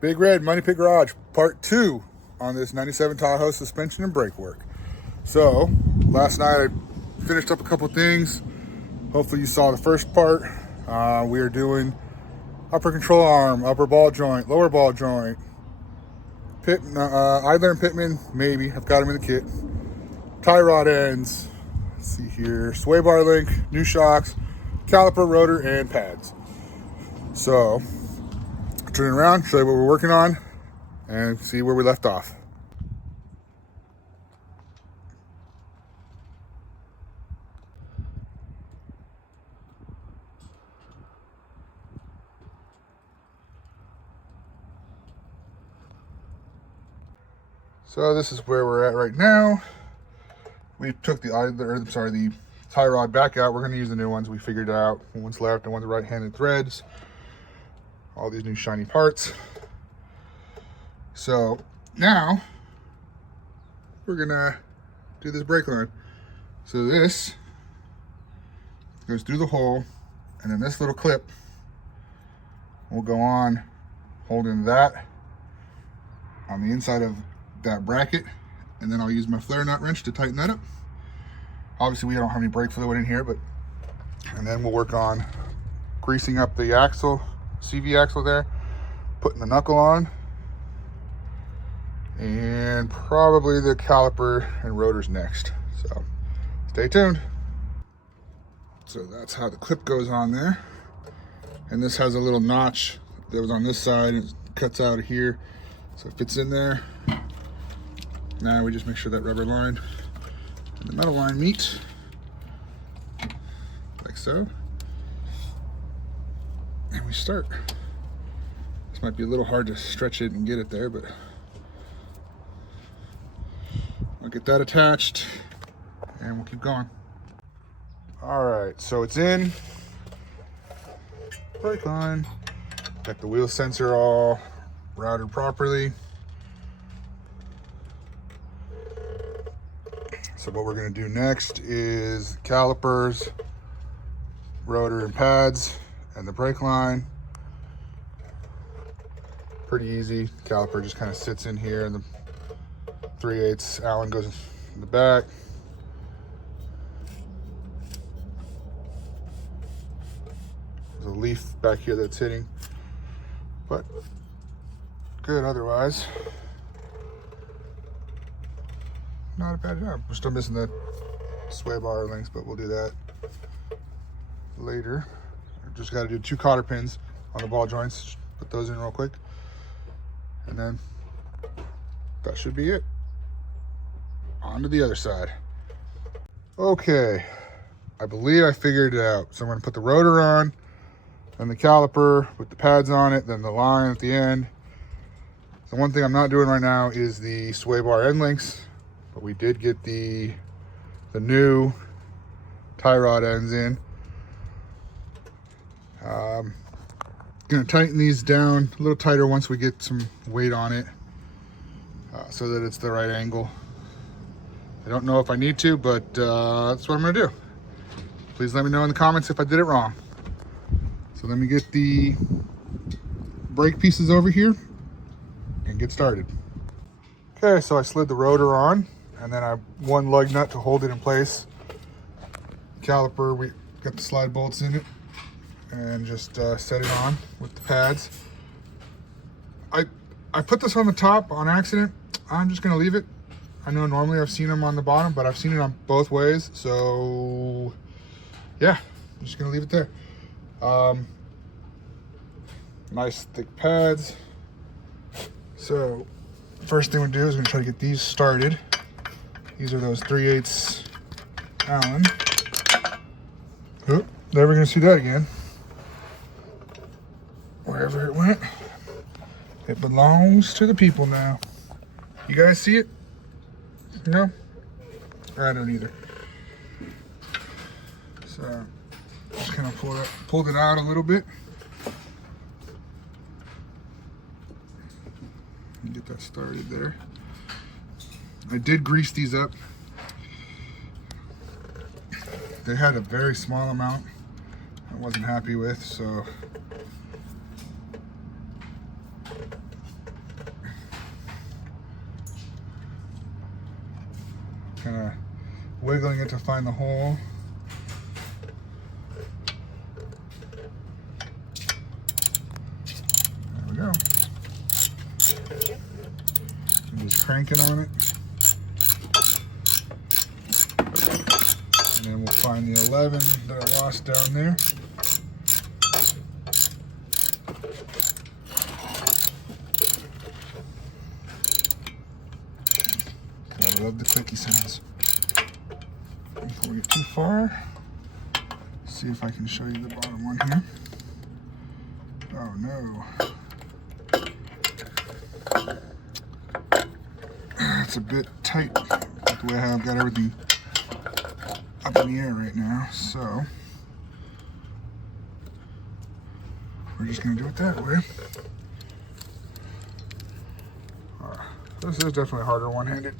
Big Red Money Pit Garage, part 2 on this 97 Tahoe suspension and brake work. So, last night I finished up a couple things. Hopefully you saw the first part. We are doing upper control arm, upper ball joint, lower ball joint, idler and pitman, maybe. I've got them in the kit. Tie rod ends, let's see here, sway bar link, new shocks, caliper, rotor, and pads. So, turn it around, show you what we're working on, and see where we left off. So this is where we're at right now. We took the tie rod back out. We're going to use the new ones. We figured out one's left and one's right-handed threads. All these new shiny parts. So now we're gonna do this brake line. So this goes through the hole, and then this little clip will go on holding that on the inside of that bracket, and then I'll use my flare nut wrench to tighten that up. Obviously we don't have any brake fluid in here, and then we'll work on greasing up the axle, CV axle there, putting the knuckle on, and probably the caliper and rotors next. So stay tuned. So that's how the clip goes on there. And this has a little notch that was on this side, and it cuts out of here. So it fits in there. Now we just make sure that rubber line and the metal line meet, like so. And we start. This might be a little hard to stretch it and get it there, but I'll get that attached and we'll keep going. All right, so it's in. Brake line. Got the wheel sensor all routed properly. So what we're gonna do next is calipers, rotor and pads, and the brake line. Pretty easy. Caliper just kind of sits in here, and the 3/8 Allen goes in the back. There's a leaf back here that's hitting, but good otherwise. Not a bad job. We're still missing the sway bar links, but we'll do that later. Just got to do 2 cotter pins on the ball joints. Put those in real quick, and then that should be it. On to the other side. Okay, I believe I figured it out. So I'm going to put the rotor on, then the caliper with the pads on it, then the line at the end. The one thing I'm not doing right now is the sway bar end links, but we did get the new tie rod ends in. Gonna tighten these down a little tighter once we get some weight on it, so that it's the right angle. I don't know if I need to, but that's what I'm gonna do. Please let me know in the comments if I did it wrong. So let me get the brake pieces over here and get started. Okay, so I slid the rotor on, and then I have 1 lug nut to hold it in place. Caliper, we got the slide bolts in it, and just set it on with the pads. I put this on the top on accident. I'm just gonna leave it. I know normally I've seen them on the bottom, but I've seen it on both ways. So yeah, I'm just gonna leave it there. Nice thick pads. So first thing we do is we're gonna try to get these started. These are those 3/8 Allen. Oh, never gonna see that again. Wherever it went, it belongs to the people now. You guys see it? No? I don't either. So just kind of pulled it out a little bit. And get that started there. I did grease these up. They had a very small amount I wasn't happy with, so kind of wiggling it to find the hole. There we go. And just crank it on it. And then we'll find the 11 that I lost down there. I love the clicky sounds. Before we get too far, see if I can show you the bottom one here. Oh no. It's a bit tight with the way I've got everything up in the air right now, so we're just going to do it that way. This is definitely harder one-handed.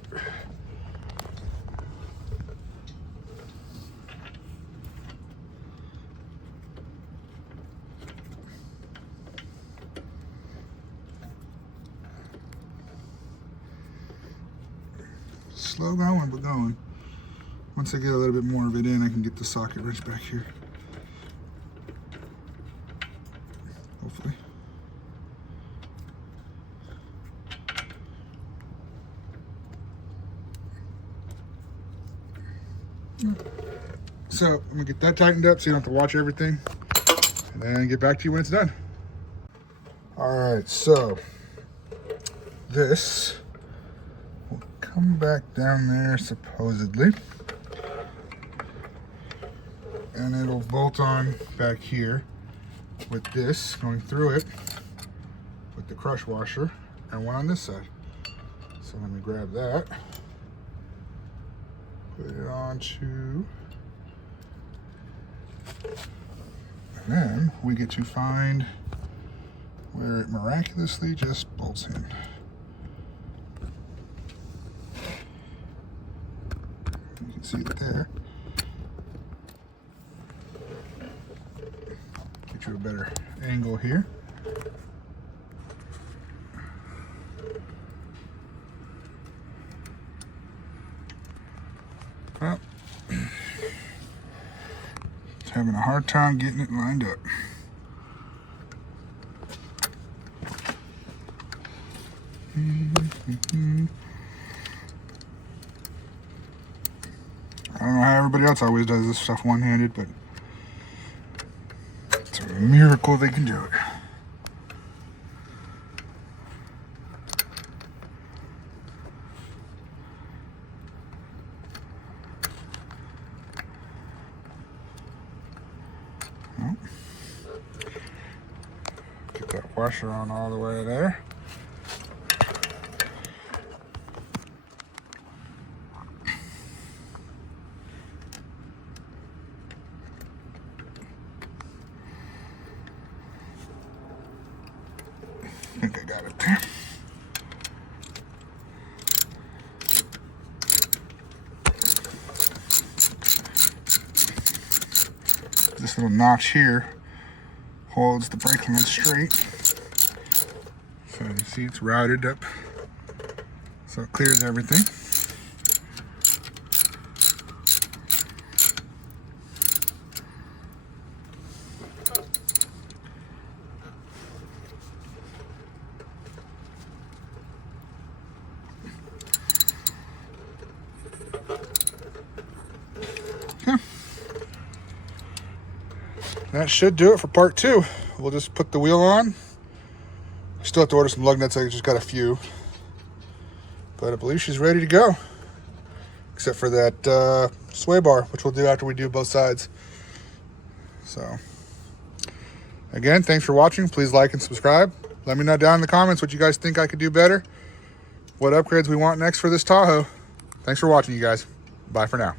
Slow going, but going. Once I get a little bit more of it in, I can get the socket wrench back here. Hopefully. So I'm gonna get that tightened up so you don't have to watch everything, and then get back to you when it's done. All right, so this will come back down there supposedly, and it'll bolt on back here with this going through it with the crush washer, and one on this side. So let me grab that, put it onto, and then we get to find where it miraculously just bolts in. You can see it there. Get you a better angle here. Well, it's having a hard time getting it lined up. I don't know how everybody else always does this stuff one-handed, but it's a miracle they can do it. Well, get that washer on all the way there. I think I got it there. This little notch here holds the brake line straight. So you see it's routed up, so it clears everything. That should do it for part 2. We'll just put the wheel on. Still have to order some lug nuts. I just got a few, but I believe she's ready to go, except for that sway bar, which we'll do after we do both sides. So again, thanks for watching. Please like and subscribe. Let me know down in the comments what you guys think I could do better, what upgrades we want next for this Tahoe. Thanks for watching, you guys. Bye for now.